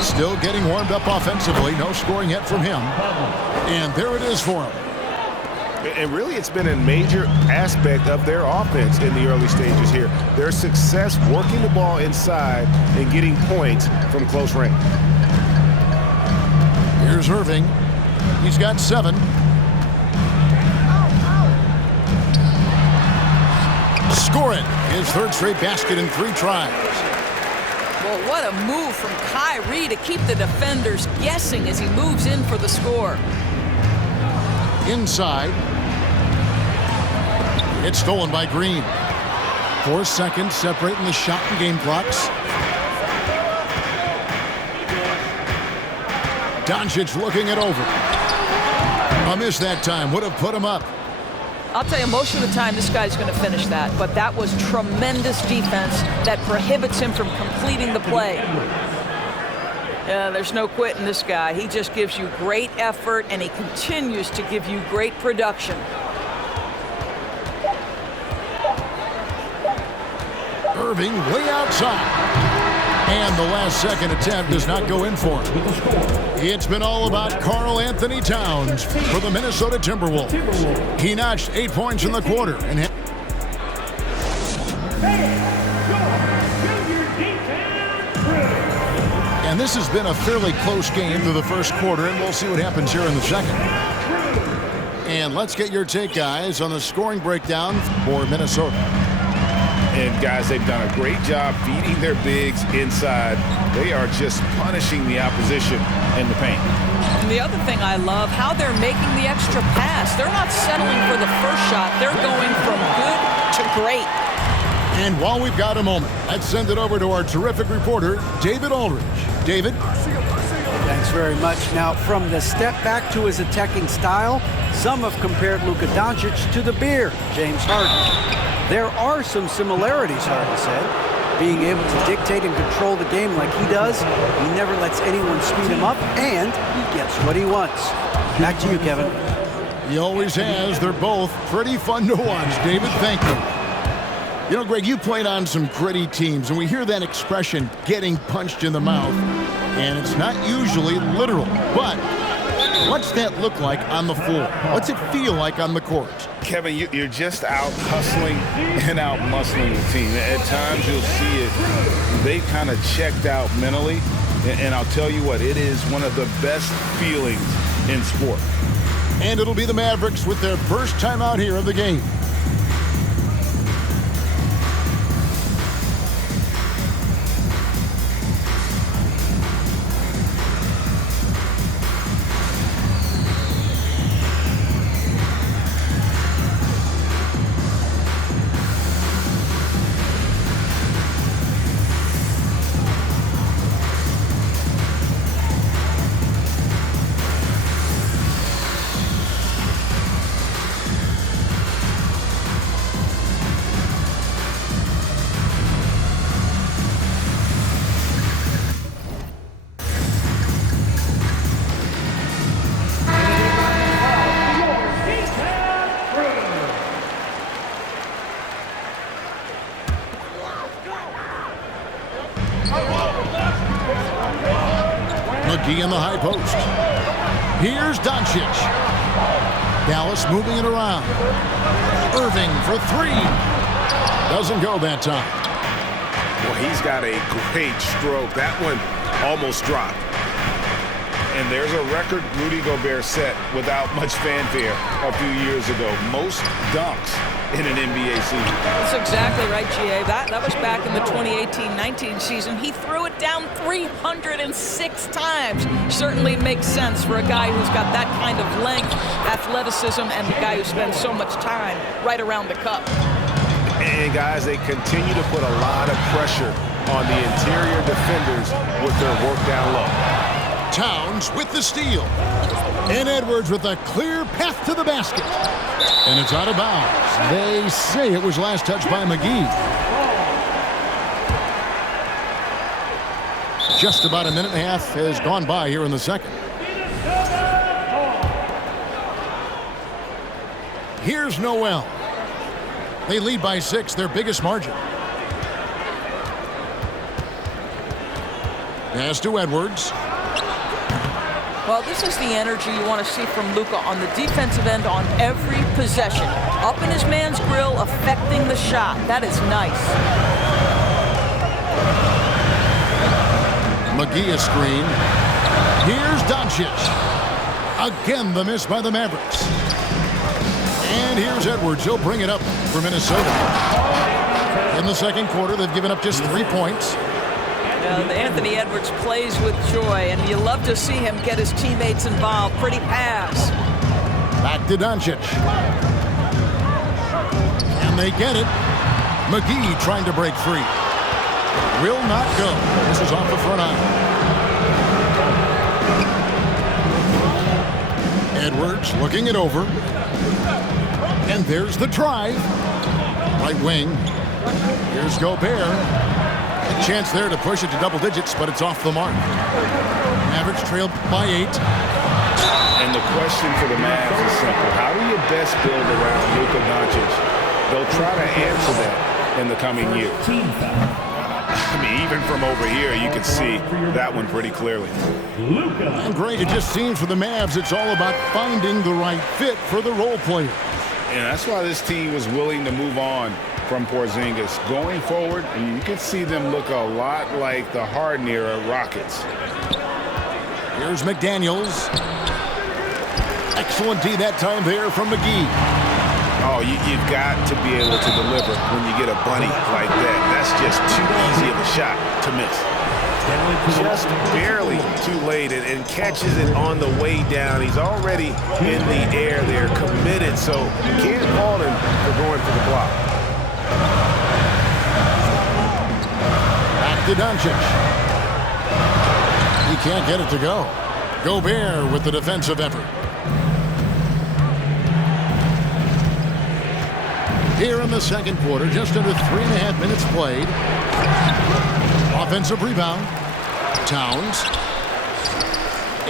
Still getting warmed up offensively. No scoring yet from him. And there it is for him. And really, it's been a major aspect of their offense in the early stages here. Their success working the ball inside and getting points from close range. Here's Irving. He's got 7. Scoring his 3rd straight basket in 3 tries. Well, what a move from Kyrie to keep the defenders guessing as he moves in for the score. Inside. It's stolen by Green. 4 seconds separating the shot and game clocks. Doncic looking it over. A miss that time. Would have put him up. I'll tell you, most of the time this guy's going to finish that, but that was tremendous defense that prohibits him from completing the play. There's no quitting this guy. He just gives you great effort, and he continues to give you great production. Irving way outside. And the last second attempt does not go in for him. It's been all about Karl Anthony Towns for the Minnesota Timberwolves. He notched 8 points in the quarter. And this has been a fairly close game through the first quarter, and we'll see what happens here in the second. And let's get your take, guys, on the scoring breakdown for Minnesota. And, guys, they've done a great job feeding their bigs inside. They are just punishing the opposition in the paint. And the other thing I love, how they're making the extra pass. They're not settling for the first shot. They're going from good to great. And while we've got a moment, let's send it over to our terrific reporter, David Aldridge. David? Thanks very much. Now, from the step back to his attacking style, some have compared Luka Doncic to the Bear, James Harden. There are some similarities, Harden said. Being able to dictate and control the game like he does, he never lets anyone speed him up, and he gets what he wants. Back to you, Kevin. He always has. They're both pretty fun to watch. David, thank you. You know, Greg, you played on some gritty teams, and we hear that expression, getting punched in the mouth, and it's not usually literal, but what's that look like on the floor? What's it feel like on the court? Kevin, you're just out hustling and out muscling the team. At times you'll see it. They kind of checked out mentally. And I'll tell you what, it is one of the best feelings in sport. And it'll be the Mavericks with their first time out here of the game. In the high post. Here's Doncic. Dallas moving it around. Irving for 3. Doesn't go that time. Well, he's got a great stroke. That one almost dropped. And there's a record Rudy Gobert set without much fanfare a few years ago. Most dunks in an NBA season. That's exactly right, G.A. That was back in the 2018-19 season. He threw it down 306 times. Certainly makes sense for a guy who's got that kind of length, athleticism, and the guy who spends so much time right around the cup. And, guys, they continue to put a lot of pressure on the interior defenders with their work down low. Towns with the steal. And Edwards with a clear path to the basket. And it's out of bounds. They say it was last touched by McGee. Just about a minute and a half has gone by here in the second. Here's Noel. They lead by 6, their biggest margin. Pass to Edwards. Well, this is the energy you want to see from Luka on the defensive end on every possession. Up in his man's grill, affecting the shot. That is nice. McGee a screen. Here's Doncic. Again, the miss by the Mavericks. And here's Edwards. He'll bring it up for Minnesota. In the second quarter, they've given up just 3 points. Anthony Edwards plays with joy, and you love to see him get his teammates involved. Pretty pass. Back to Doncic. And they get it. McGee trying to break free. Will not go. This is off the front iron. Edwards looking it over. And there's the drive. Right wing. Here's Gobert. A chance there to push it to double digits, but it's off the mark. Mavericks trailed by 8. And the question for the Mavs is simple. How do you best build around Luka Doncic? They'll try to answer that in the coming year. I mean, even from over here, you can see that one pretty clearly. And Greg, it just seems for the Mavs, it's all about finding the right fit for the role player. And that's why this team was willing to move on from Porzingis. Going forward, you can see them look a lot like the Harden era Rockets. Here's McDaniels. Excellent D that time there from McGee. Oh, you've got to be able to deliver when you get a bunny like that. That's just too easy of a shot to miss. Just barely too late and catches it on the way down. He's already in the air there, committed, so you can't fault him for going for the block. Back to Doncic. He can't get it to go. Gobert with the defensive effort. Here in the second quarter, just under 3.5 minutes played. Offensive rebound. Towns.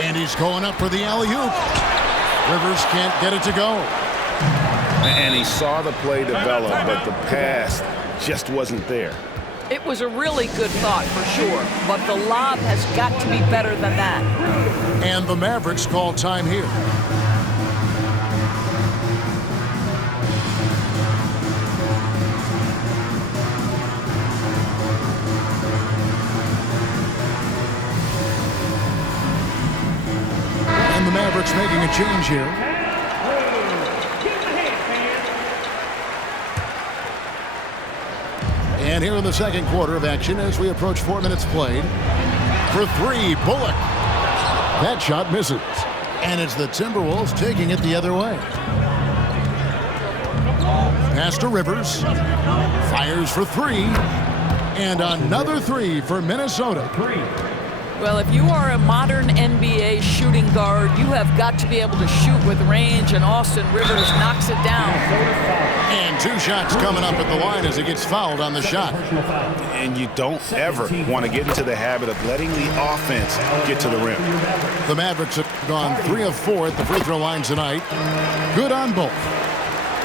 And he's going up for the alley-oop. Rivers can't get it to go. And he saw the play develop, but the pass just wasn't there. It was a really good thought for sure, but the lob has got to be better than that. And the Mavericks call time here. And the Mavericks making a change here. And here in the second quarter of action as we approach 4 minutes played. For 3, Bullock. That shot misses. And it's the Timberwolves taking it the other way. Pass to Rivers. Fires for 3. And another 3 for Minnesota. Well, if you are a modern NBA shooting guard, you have got to be able to shoot with range, and Austin Rivers knocks it down. And 2 shots coming up at the line as he gets fouled on the shot. And you don't ever want to get into the habit of letting the offense get to the rim. The Mavericks have gone 3 of 4 at the free throw line tonight. Good on both.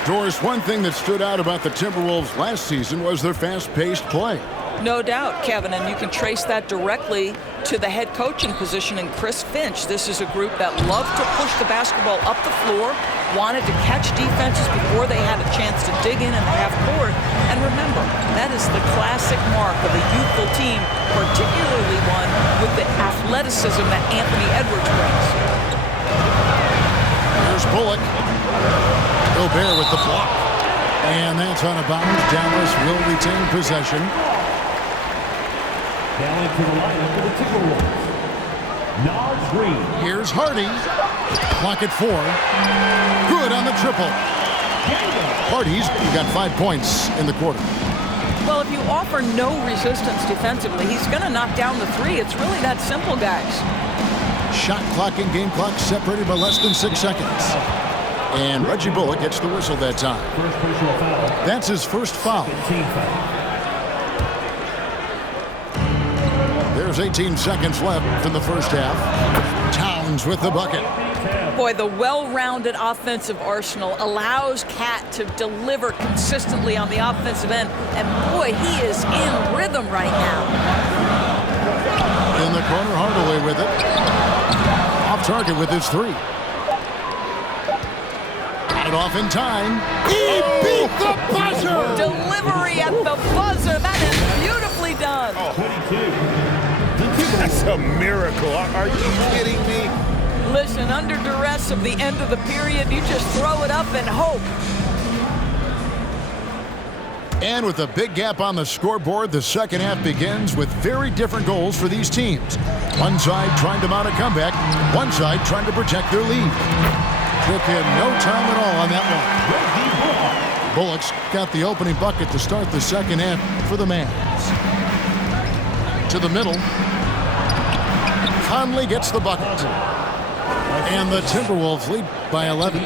Doris, one thing that stood out about the Timberwolves last season was their fast-paced play. No doubt, Kevin, and you can trace that directly to the head coaching position in Chris Finch. This is a group that loved to push the basketball up the floor, wanted to catch defenses before they had a chance to dig in the half court. And remember, that is the classic mark of a youthful team, particularly one with the athleticism that Anthony Edwards brings. Here's Bullock. Gobert with the block. And that's on a bounce. Dallas will retain possession. Down into the lineup for the Timberwolves. Naz Green. Here's Hardy. Clock at 4. Good on the triple. Hardy's got 5 points in the quarter. Well, if you offer no resistance defensively, he's going to knock down the 3. It's really that simple, guys. Shot clock and game clock separated by less than 6 seconds. And Reggie Bullock gets the whistle that time. First personal foul. That's his first foul. 15 foul. There's 18 seconds left in the first half. Towns with the bucket. Boy, the well-rounded offensive arsenal allows Cat to deliver consistently on the offensive end. And boy, he is in rhythm right now. In the corner, Hardaway with it. Off target with his three. Got it off in time. He beat the buzzer! Delivery at the buzzer. That is beautifully done. 22. That's a miracle. Are you kidding me? Listen, under duress of the end of the period, you just throw it up and hope. And with a big gap on the scoreboard, the second half begins with very different goals for these teams. One side trying to mount a comeback, one side trying to protect their lead. Took him no time at all on that one. Bullock's got the opening bucket to start the second half for the Mavs. To the middle. Conley gets the bucket. And the Timberwolves lead by 11.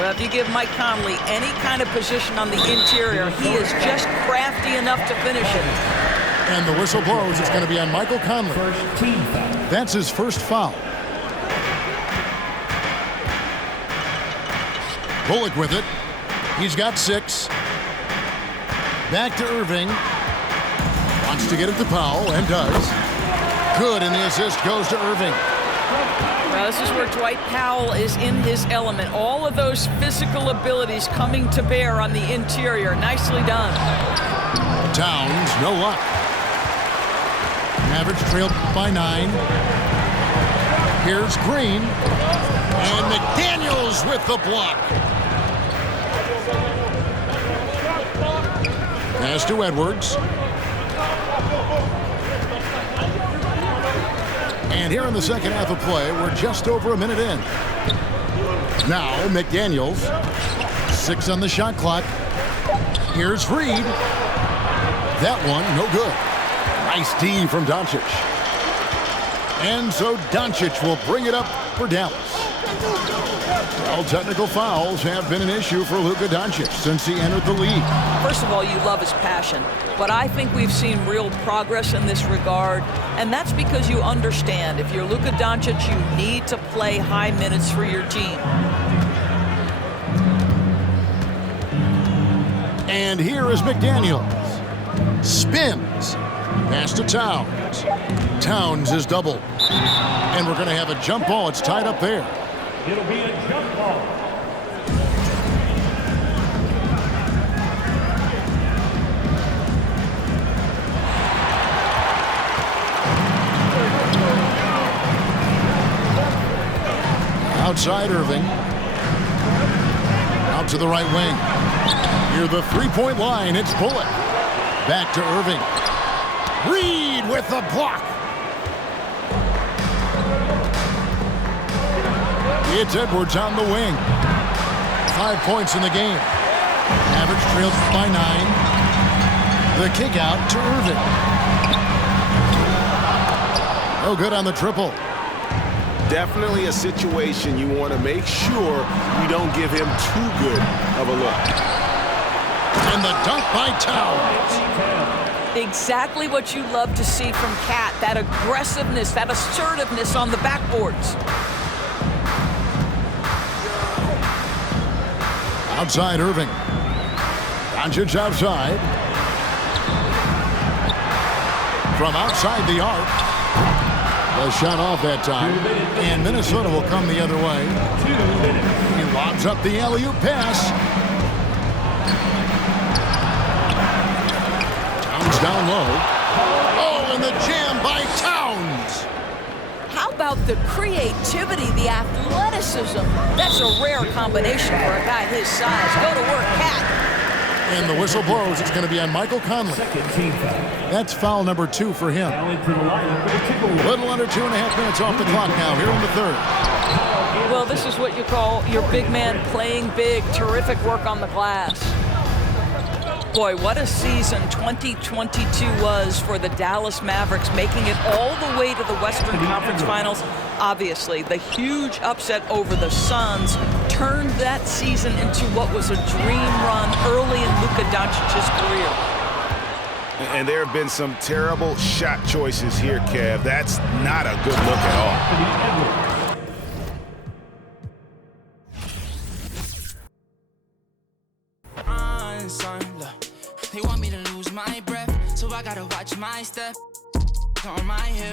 Well, if you give Mike Conley any kind of position on the interior, he is just crafty enough to finish it. And the whistle blows. It's going to be on Michael Conley. First team foul. That's his first foul. Bullock with it. He's got 6. Back to Irving. Wants to get it to Powell, and does. Good, and the assist goes to Irving. Well, this is where Dwight Powell is in his element. All of those physical abilities coming to bear on the interior. Nicely done. Towns, no luck. Mavericks trailed by 9. Here's Green. And McDaniels with the block. Pass to Edwards. And here in the second half of play, we're just over a minute in. Now, McDaniels. 6 on the shot clock. Here's Reed. That one, no good. Nice D from Doncic. And so Doncic will bring it up for Dallas. Well, technical fouls have been an issue for Luka Doncic since he entered the league. First of all, you love his passion, but I think we've seen real progress in this regard, and that's because you understand if you're Luka Doncic, you need to play high minutes for your team. And here is McDaniels. Spins. Pass to Towns. Towns is doubled. And we're going to have a jump ball. It's tied up there. It'll be a jump ball. Outside Irving. Out to the right wing. Near the three-point line, it's Bullock. Back to Irving. Reed with the block. It's Edwards on the wing. 5 points in the game. Mavericks trailed by 9. The kick out to Irving. No good on the triple. Definitely a situation you want to make sure you don't give him too good of a look. And the dunk by Towns. Exactly what you love to see from Cat, that aggressiveness, that assertiveness on the backboards. Outside Irving. Doncic outside. From outside the arc. The shot off that time. And Minnesota will come the other way. He lobs up the alley-oop pass. Towns down low. Oh, and the jam by Towns. How about the creativity, the athleticism? That's a rare combination for a guy his size. Go to work, Cat. And the whistle blows. It's going to be on Michael Conley. Second team foul. That's foul number 2 for him. Now into the lineup for the Timberwolves. Little under 2.5 minutes off the clock now here in the third. Well, this is what you call your big man playing big. Terrific work on the glass. Boy, what a season 2022 was for the Dallas Mavericks, making it all the way to the Western Conference Finals. Obviously, the huge upset over the Suns turned that season into what was a dream run early in Luka Doncic's career. And there have been some terrible shot choices here, Kev. That's not a good look at all. They want me to lose my breath, so I gotta watch my step on my hip.